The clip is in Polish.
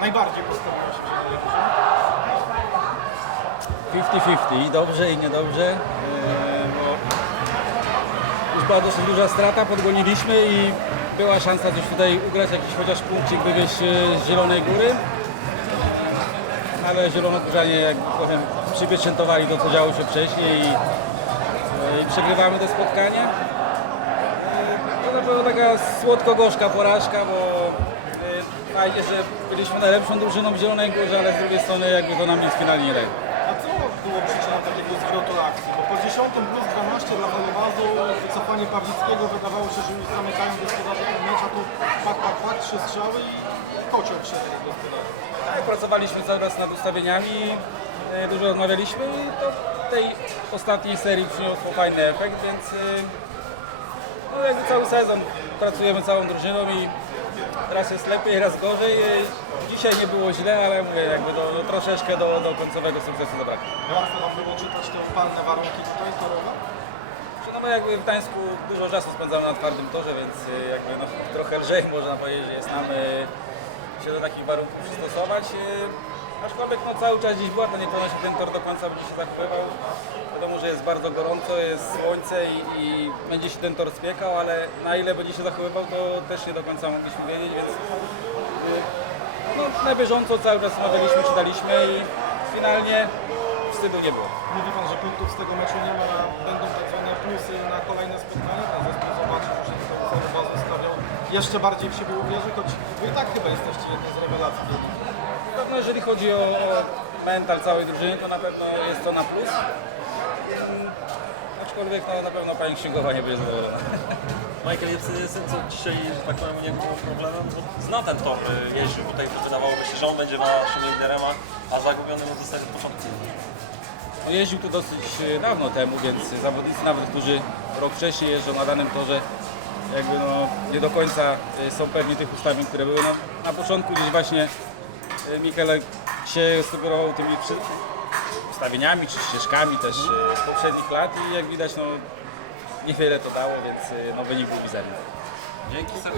najbardziej postanowiła się w zielonej górze? 50-50, i dobrze i niedobrze, e, bo już była dosyć duża strata, podgoniliśmy i była szansa coś tutaj ugrać, jakiś chociaż punkcik wywieźć e, z Zielonej Góry. Ale Zielonogórzanie, jak powiem, przypieczętowali to, co działo się wcześniej i, e, i przegrywamy to spotkanie. To na pewno taka słodko-gorzka porażka, bo fajnie, że byliśmy najlepszą drużyną w Zielonej Górze, ale z drugiej strony jakby to nam nic finalnie nie daje. A co było przyczyną takiego zwrotu akcji? Bo po 10 plus 12 dla Holowazu wycofanie Pawlickiego wydawało się, że już zamykają gospodarze ten mecz, a tu pak, pak, pak, trzy strzały i kocioł przyszedł gospodarze. Tak, pracowaliśmy cały czas nad ustawieniami, e, dużo rozmawialiśmy i to w tej ostatniej serii przyniosło fajny efekt, więc e, no jakby cały sezon pracujemy całą drużyną i raz jest lepiej, raz gorzej. Dzisiaj nie było źle, ale mówię, jakby do, do troszeczkę do, do końcowego sukcesu zabrakło. Łatwo Wam było czytać te upalne warunki tutaj torowe? No bo jakby w Gdańsku dużo czasu spędzamy na twardym torze, więc y, jakby no, trochę lżej można powiedzieć, że jest nam y, się do takich warunków przystosować. Y, Aczkolwiek no, cały czas dziś była ta niepewność, jak ten tor do końca będzie się zachowywał. Wiadomo, że jest bardzo gorąco, jest słońce i, i będzie się ten tor spiekał, ale na ile będzie się zachowywał, to też nie do końca mogliśmy wiedzieć, więc y, no, na bieżąco cały czas rozmawialiśmy, czytaliśmy i finalnie wstydu nie było. Mówi Pan, że punktów z tego meczu nie ma, będą tak zwane plusy na kolejne spotkania. Ten zespół zobaczy, że to bazę stawiał. Jeszcze bardziej w siebie uwierzy, choć Wy i tak chyba jesteście jedną z rewelacji. Pewno jeżeli chodzi o, mental całej drużyny, to na pewno jest to na plus. Mm, Aczkolwiek no, na pewno pani księgowa nie będzie zadowolona. Michael jest syn, co dzisiaj, że tak powiem, nie było problemem, bo zna ten tor, y, jeździł tutaj, wydawałoby się, że on będzie naszym liderem, a- a zagubiony mu zostaje od początku. No, jeździł tu dosyć e, dawno temu, więc zawodnicy nawet, którzy rok wcześniej jeżdżą na danym torze, jakby no, nie do końca e, są pewni tych ustawień, które były. Na, na początku gdzieś właśnie e, Michele się sugerował tymi ustawieniami czy ścieżkami też e, z poprzednich lat i jak widać no, niewiele to dało, więc e, no, wynik był mizerny. Dzięki serdecznie.